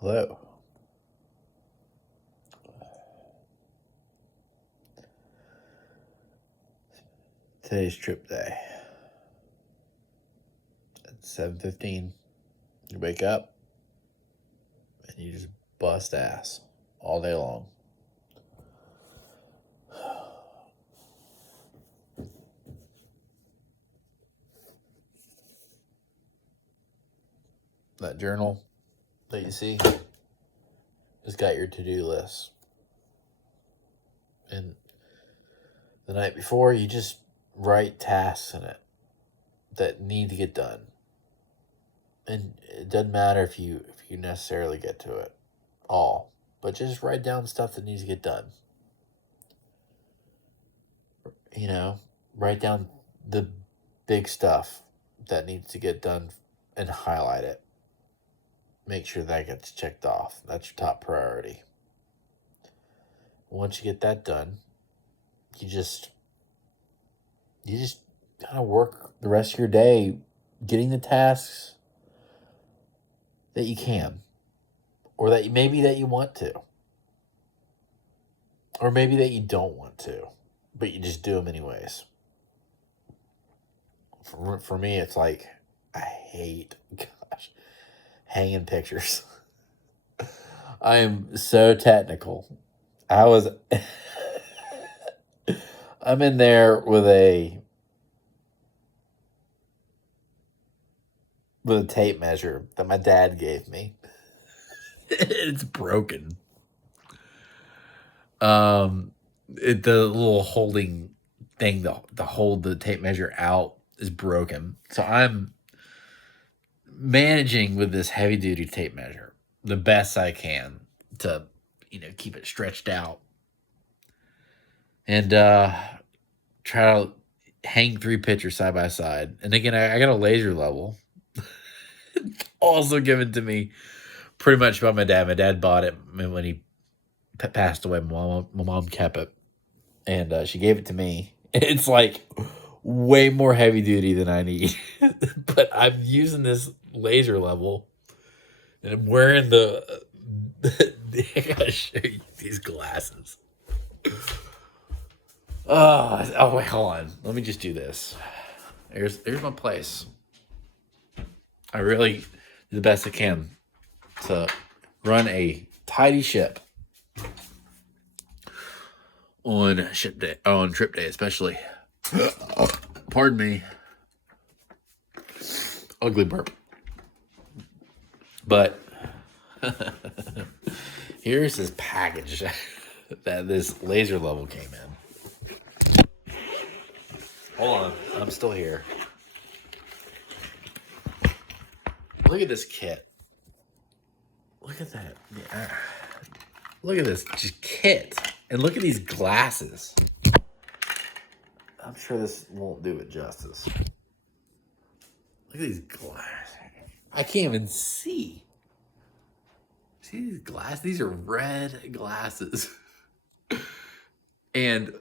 Hello. Today's trip day. At 7:15, you wake up and you just bust ass all day long. That journal that you see has got your to-do list. And the night before, you just write tasks in it that need to get done. And it doesn't matter if you necessarily get to it all, but just write down stuff that needs to get done. You know, write down the big stuff that needs to get done and highlight it. Make sure that gets checked off. That's your top priority. Once you get that done, you just kind of work the rest of your day getting the tasks that you can, or that you want to, or maybe that you don't want to, but you just do them anyways. For me, it's like I hate, hanging pictures. I am so technical. I'm in there with a tape measure that my dad gave me. It's broken. The little holding thing to hold the tape measure out is broken. So I'm managing with this heavy duty tape measure the best I can to, keep it stretched out. And try to hang 3 pictures side by side. And again, I got a laser level. Also given to me pretty much by my dad. My dad bought it when he passed away. My mom kept it, and she gave it to me. It's like way more heavy duty than I need, but I'm using this laser level, and I'm wearing the. I gotta show you these glasses. Oh wait, hold on. Let me just do this. Here's my place. I really do the best I can to run a tidy ship on trip day, especially. Pardon me. Ugly burp. But here's this package that this laser level came in. Hold on, I'm still here. Look at this kit. Look at that. Yeah. Look at this just kit. And look at these glasses. I'm sure this won't do it justice. Look at these glasses. I can't even see. See these glasses? These are red glasses. And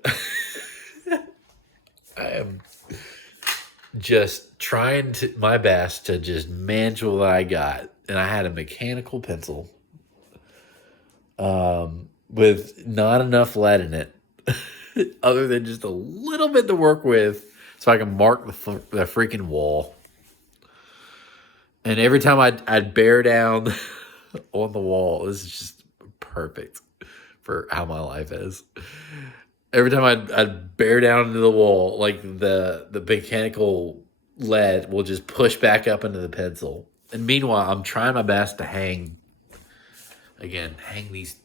I am just trying my best to just manage what I got. And I had a mechanical pencil with not enough lead in it, other than just a little bit to work with, so I can mark the freaking wall. And every time I'd bear down on the wall, this is just perfect for how my life is. Every time I'd bear down into the wall, like the mechanical lead will just push back up into the pencil. And meanwhile, I'm trying my best to hang these,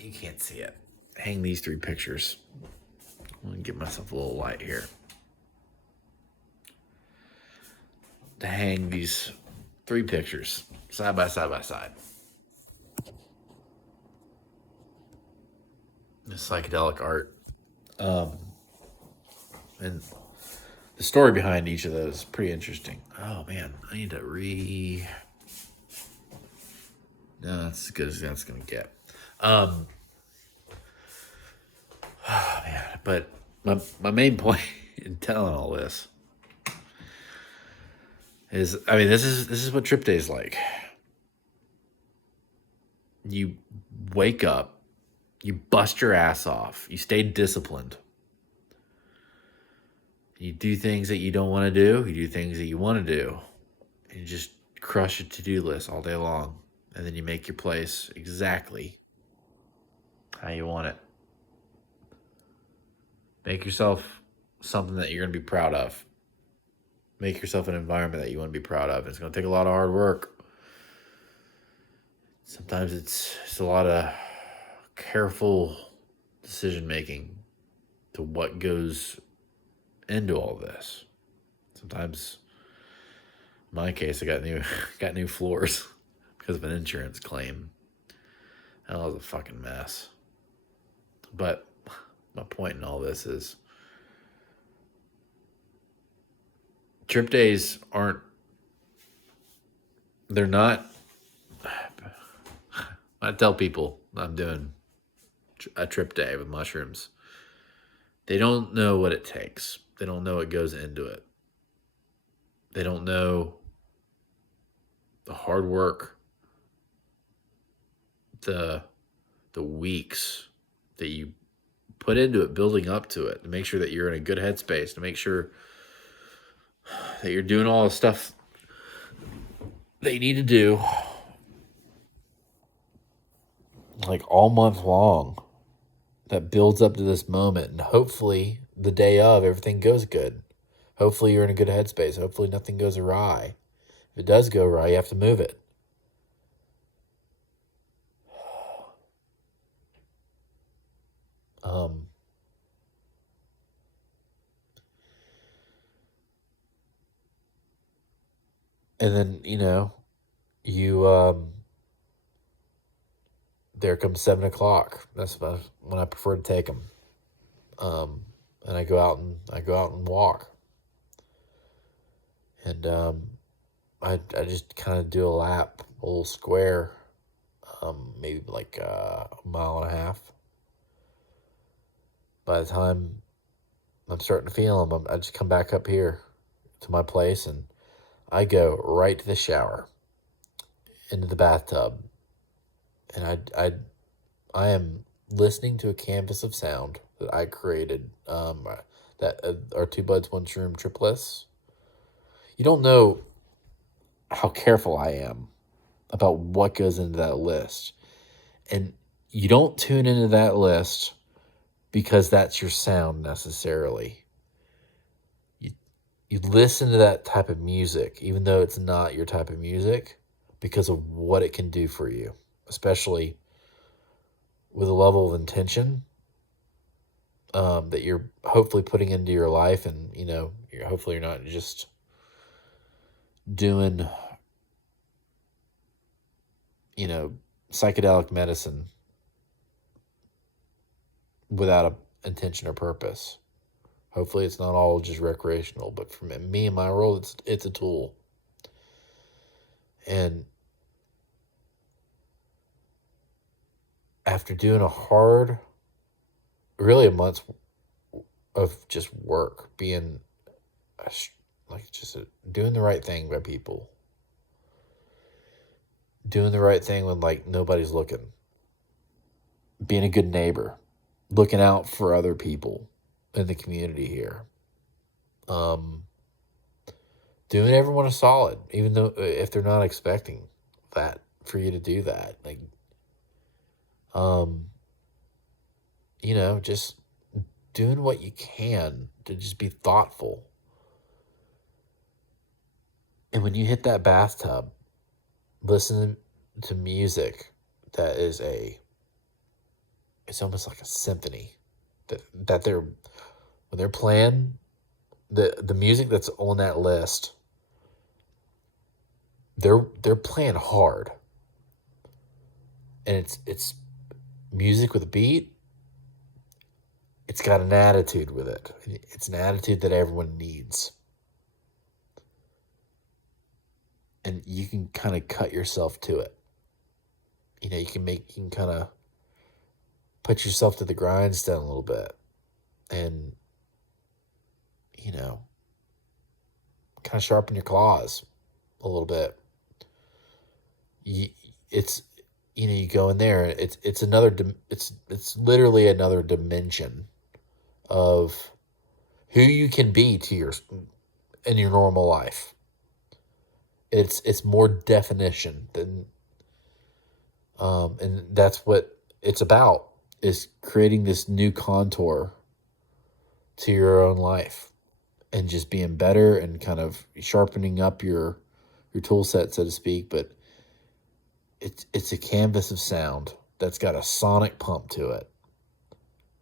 you can't see it, hang these 3 pictures. I'm going to give myself a little light here. To hang these 3 pictures side by side by side. The psychedelic art. And the story behind each of those is pretty interesting. Oh man, I need to No, that's as good as that's gonna get. Oh man, but my main point in telling all this is, this is what trip day is like. You wake up, you bust your ass off, you stay disciplined. You do things that you don't want to do, you do things that you want to do. And you just crush a to-do list all day long. And then you make your place exactly how you want it. Make yourself something that you're going to be proud of. Make yourself an environment that you want to be proud of. It's going to take a lot of hard work. Sometimes it's a lot of careful decision making to what goes into all this. Sometimes, in my case, I got new floors because of an insurance claim. That was a fucking mess. But my point in all this is trip days aren't, they're not, I tell people I'm doing a trip day with mushrooms. They don't know what it takes. They don't know what goes into it. They don't know the hard work, the weeks that you put into it, building up to it, to make sure that you're in a good headspace, to make sure that you're doing all the stuff that you need to do, like all month long, that builds up to this moment. And hopefully the day of, everything goes good. Hopefully you're in a good headspace. Hopefully nothing goes awry. If it does go awry, you have to move it. And then, you, there comes 7 o'clock. That's when I prefer to take them. And I go out and walk. And, I just kind of do a lap, a little square, maybe like a mile and a half. By the time I'm starting to feel them, I just come back up here to my place and I go right to the shower, into the bathtub, and I am listening to a canvas of sound that I created. That are Two Buds One Shroom trip lists. You don't know how careful I am about what goes into that list, and you don't tune into that list because that's your sound necessarily. You listen to that type of music, even though it's not your type of music, because of what it can do for you, especially with a level of intention that you're hopefully putting into your life. And, hopefully you're not just doing, psychedelic medicine without a intention or purpose. Hopefully it's not all just recreational, but for me in my world, it's a tool. And after doing really a month of just work, being doing the right thing by people, doing the right thing when nobody's looking, being a good neighbor, looking out for other people in the community here, doing everyone a solid, even though if they're not expecting that for you to do that, just doing what you can to just be thoughtful. And when you hit that bathtub, listen to music that is it's almost like a symphony that when they're playing the music that's on that list, they're playing hard, and it's music with a beat. It's got an attitude with it. It's an attitude that everyone needs. And you can kind of cut yourself to it. You can kind of put yourself to the grindstone a little bit. And, kind of sharpen your claws a little bit. you go in there. It's another. It's literally another dimension of who you can be to your in your normal life. It's more definition than, and that's what it's about, is creating this new contour to your own life and just being better and kind of sharpening up your tool set, so to speak. But it's a canvas of sound that's got a sonic pump to it.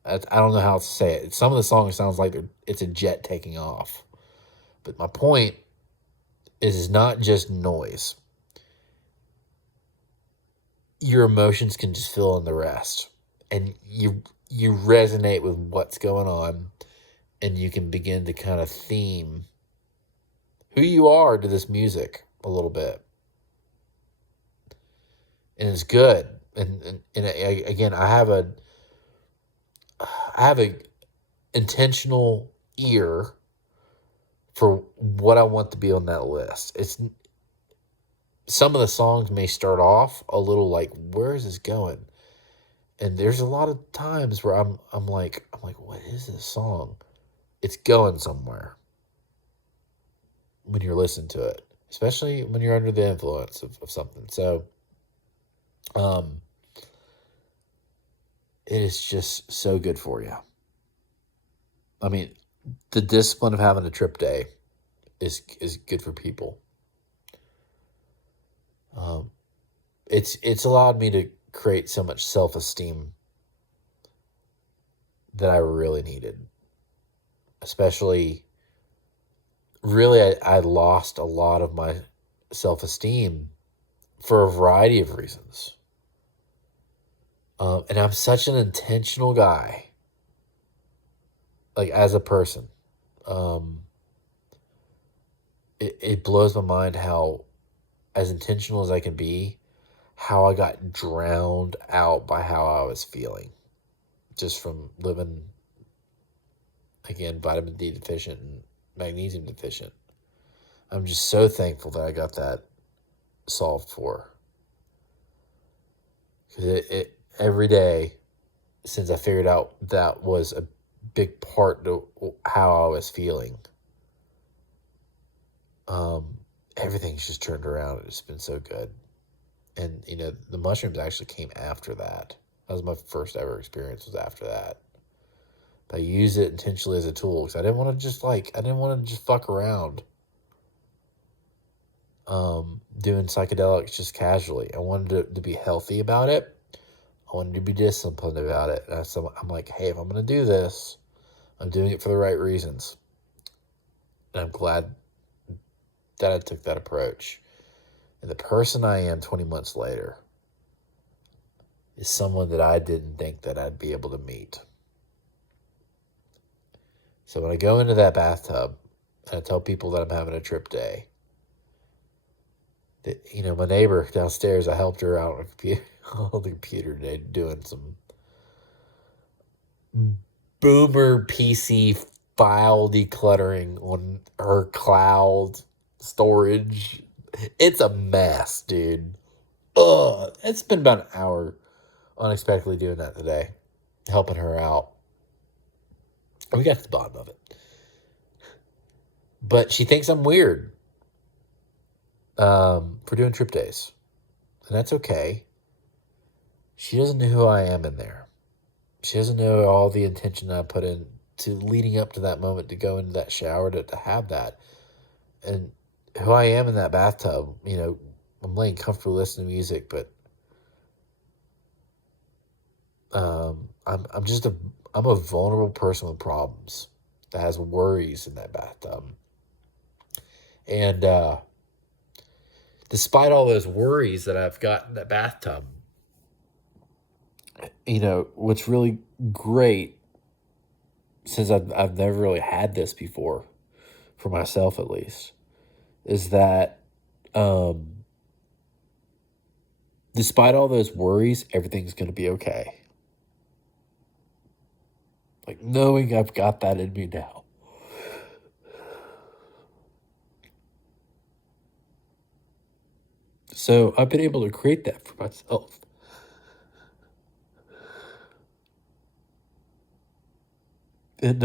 I don't know how to say it. Some of the songs sounds like it's a jet taking off. But my point is it's not just noise. Your emotions can just fill in the rest. And you resonate with what's going on, and you can begin to kind of theme who you are to this music a little bit. And it's good. And again, I have a intentional ear for what I want to be on that list. It's some of the songs may start off a little like, where is this going? And there's a lot of times where I'm like, what is this song? It's going somewhere when you're listening to it, especially when you're under the influence of something. So, it is just so good for you. I mean, the discipline of having a trip day is good for people. It's allowed me to create so much self-esteem that I really needed. Especially, really, I lost a lot of my self-esteem for a variety of reasons. And I'm such an intentional guy, like as a person. It blows my mind how, as intentional as I can be, how I got drowned out by how I was feeling, just from living, again, vitamin D deficient and magnesium deficient. I'm just so thankful that I got that solved for. Because every day since I figured out that was a big part of how I was feeling, everything's just turned around. It's been so good. And, the mushrooms actually came after that. That was my first ever experience, was after that. But I used it intentionally as a tool because I didn't want to just fuck around doing psychedelics just casually. I wanted to be healthy about it. I wanted to be disciplined about it. And I'm like, hey, if I'm going to do this, I'm doing it for the right reasons. And I'm glad that I took that approach. And the person I am 20 months later is someone that I didn't think that I'd be able to meet. So when I go into that bathtub and I tell people that I'm having a trip day, that, my neighbor downstairs, I helped her out on the computer today doing some boomer PC file decluttering on her cloud storage. It's a mess, dude. Ugh. It's been about an hour unexpectedly doing that today, helping her out. And we got to the bottom of it. But she thinks I'm weird for doing trip days. And that's okay. She doesn't know who I am in there. She doesn't know all the intention I put in to leading up to that moment, to go into that shower, to have that. And who I am in that bathtub. I'm laying comfortably listening to music, but I'm a vulnerable person with problems that has worries in that bathtub. And despite all those worries that I've got in that bathtub, what's really great, since I've never really had this before, for myself at least, is that despite all those worries, everything's going to be okay. Like, knowing I've got that in me now. So I've been able to create that for myself. And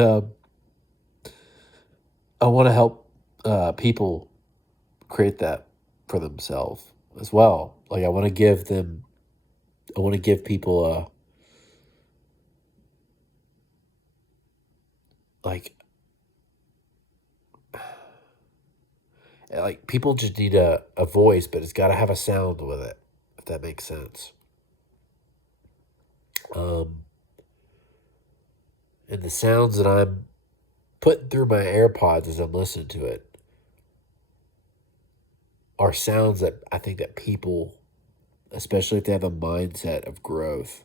I want to help people create that for themselves as well. Like I want to give them, I want to give people like people just need a voice, but it's got to have a sound with it, if that makes sense. Um, and the sounds that I'm putting through my AirPods as I'm listening to it are sounds that I think that people, especially if they have a mindset of growth,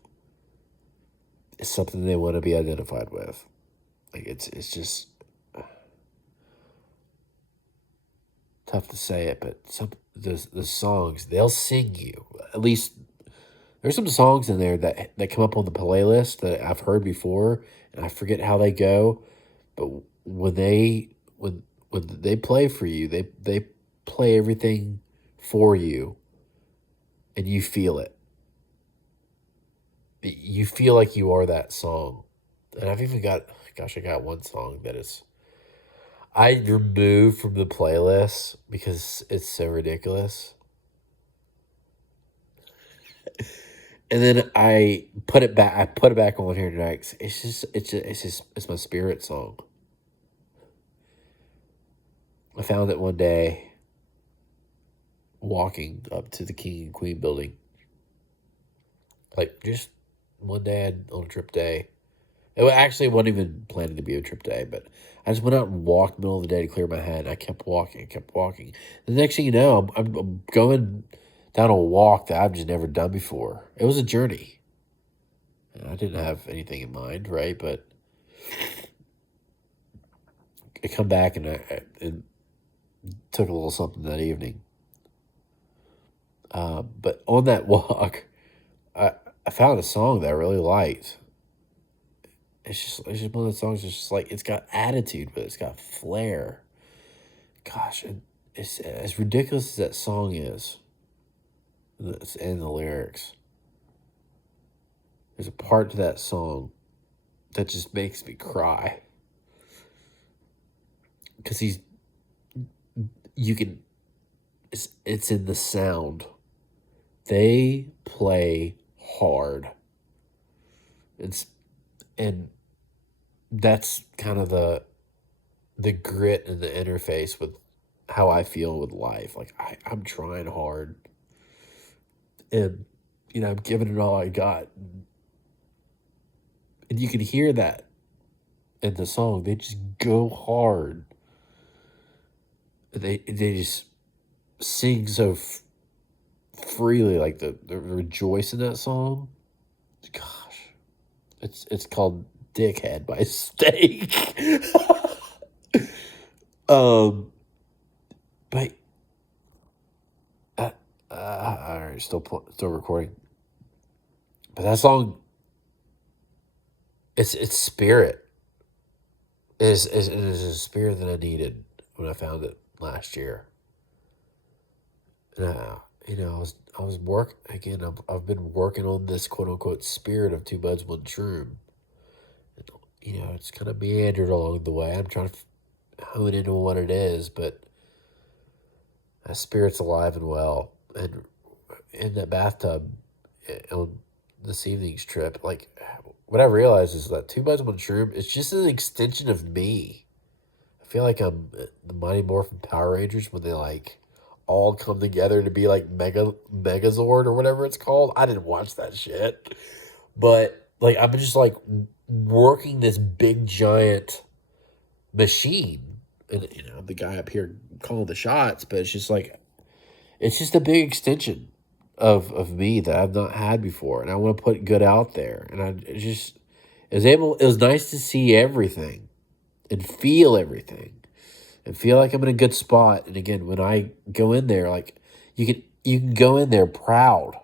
is something they want to be identified with. Like it's just tough to say it, but some the songs they'll sing you. At least there's some songs in there that come up on the playlist that I've heard before, and I forget how they go. But when they play for you, they play everything for you, and you feel it. You feel like you are that song. And I've even got, gosh, I got one song that is I removed from the playlist because it's so ridiculous. And then I put it back. I put it back on here tonight. 'Cause it's my spirit song. I found it one day walking up to the King and Queen building. Like just one day on a trip day. Actually wasn't even planning to be a trip day, but I just went out and walked middle of the day to clear my head. I kept walking, kept walking. The next thing you know, I'm going down a walk that I've just never done before. It was a journey. And I didn't have anything in mind, right? But I come back and and took a little something that evening. But on that walk, I, I found a song that I really liked. It's just one of the songs that's just like it's got attitude, but it's got flair. Gosh, it's as ridiculous as that song is, and the lyrics. There's a part to that song that just makes me cry because you can, it's in the sound. They play hard. It's and that's kind of the grit and the interface with how I feel with life. Like I'm trying hard and I'm giving it all I got. And you can hear that in the song. They just go hard. They just sing so freely, like the rejoice in that song. Gosh, it's called "Dickhead" by Steak. um, but all right, still recording. But that song, it's spirit. It is a spirit that I needed when I found it last year. And I was work again. I've been working on this quote unquote spirit of two buds, one shroom. It's kind of meandered along the way. I'm trying to hone into what it is, but that spirit's alive and well. And in that bathtub on this evening's trip, like what I realized is that two buds, one shroom is just an extension of me. I feel like I'm the Mighty Morphin Power Rangers when they like all come together to be like Megazord or whatever it's called. I didn't watch that shit. But like I'm just like working this big giant machine. And the guy up here calling the shots, but it's just a big extension of me that I've not had before. And I want to put good out there. And it was nice to see everything and feel everything and feel like I'm in a good spot. And again, when I go in there, like you can go in there proud,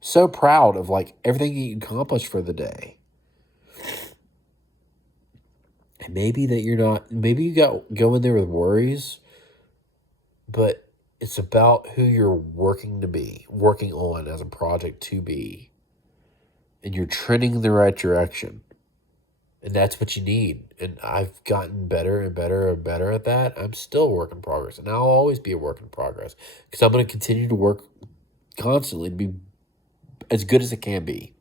so proud of like everything you accomplished for the day. And maybe that you're not. Maybe you go in there with worries, but it's about who you're working on as a project to be, and you're trending in the right direction. And that's what you need. And I've gotten better and better and better at that. I'm still a work in progress. And I'll always be a work in progress because I'm going to continue to work constantly to be as good as it can be.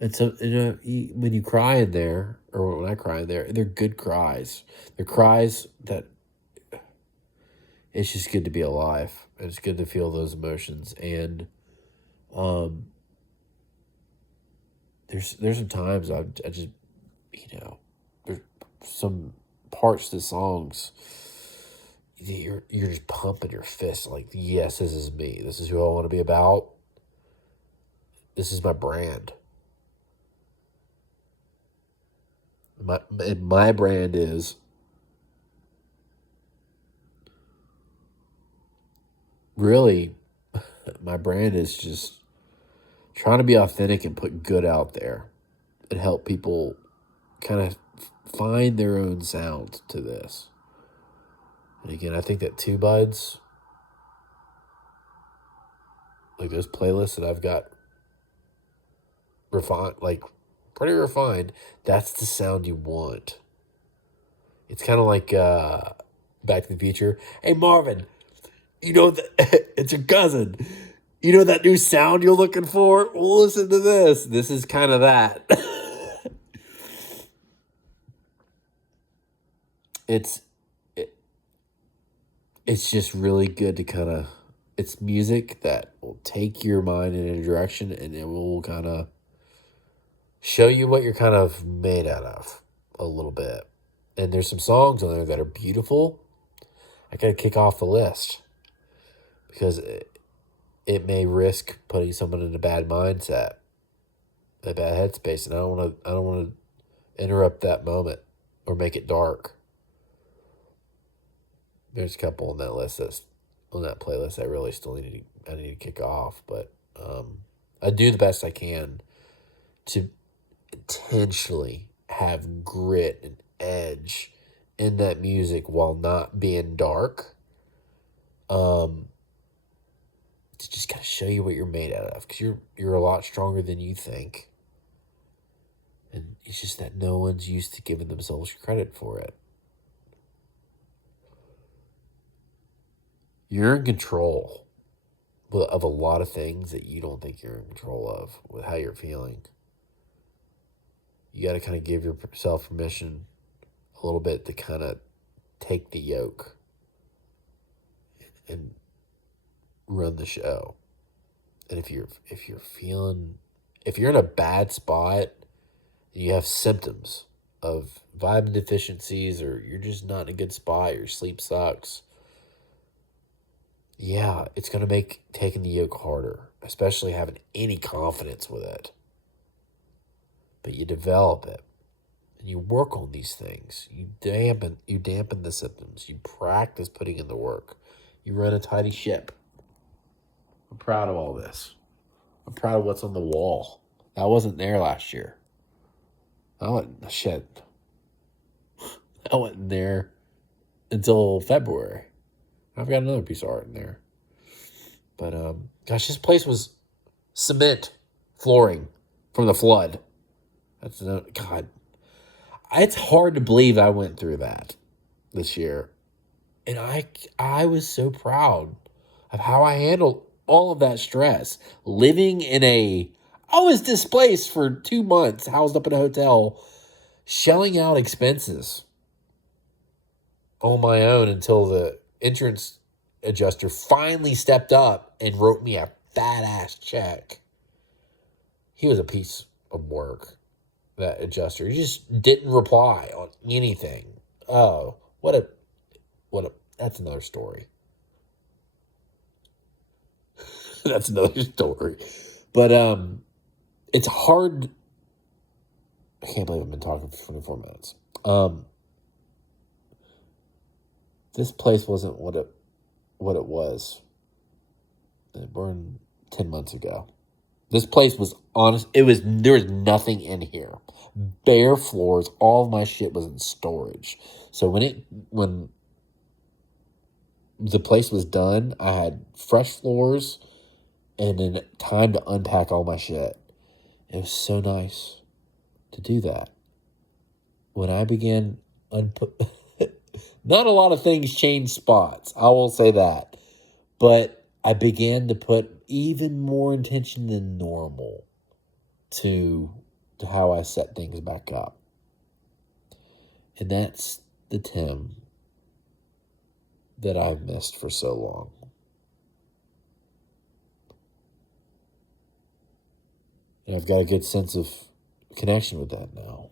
And so, when you cry in there, or when I cry in there, they're good cries. They're cries that it's just good to be alive. It's good to feel those emotions. And um, there's some times I just, there's some parts to songs you're just pumping your fist like, yes, this is me. This is who I want to be about. This is my brand. My brand is really, my brand is just trying to be authentic and put good out there and help people kind of find their own sound to this. And again, I think that Two Buds, like those playlists that I've got refined, like pretty refined, that's the sound you want. It's kind of like Back to the Future. Hey, Marvin, it's your cousin. You know that new sound you're looking for? Well, listen to this. This is kind of that. it's it, it's just really good to kind of, it's music that will take your mind in a direction and it will kind of show you what you're kind of made out of a little bit. And there's some songs on there that are beautiful. I gotta kick off the list because it may risk putting someone in a bad mindset, a bad headspace, and I don't want to interrupt that moment or make it dark. There's a couple on that list on that playlist I really still need to kick off, but I do the best I can to intentionally have grit and edge in that music while not being dark. To just kind of show you what you're made out of, because you're a lot stronger than you think. And it's just that no one's used to giving themselves credit for it. You're in control of a lot of things that you don't think you're in control of with how you're feeling. You got to kind of give yourself permission a little bit to kind of take the yoke and run the show. And if you're in a bad spot, you have symptoms of vitamin deficiencies, or you're just not in a good spot, your sleep sucks, yeah, it's going to make taking the yoke harder, especially having any confidence with it. But you develop it and you work on these things. You dampen the symptoms. You practice putting in the work. You run a tidy ship. I'm proud of all this. I'm proud of what's on the wall. That wasn't there last year. I wasn't there until February. I've got another piece of art in there. But gosh, this place was cement flooring from the flood. God. It's hard to believe I went through that this year. And I was so proud of how I handled all of that stress. I was displaced for 2 months, housed up in a hotel, shelling out expenses on my own until the insurance adjuster finally stepped up and wrote me a fat ass check. He was a piece of work, that adjuster. He just didn't reply on anything. Oh, that's another story. That's another story. But it's hard. I can't believe I've been talking for 24 minutes. This place wasn't what it was. It burned 10 months ago. This place was honest. There was nothing in here. Bare floors. All of my shit was in storage. So when the place was done, I had fresh floors and then time to unpack all my shit. It was so nice to do that. When I began not a lot of things changed spots, I will say that. But I began to put even more intention than normal to how I set things back up. And that's the Tim that I've missed for so long. And I've got a good sense of connection with that now.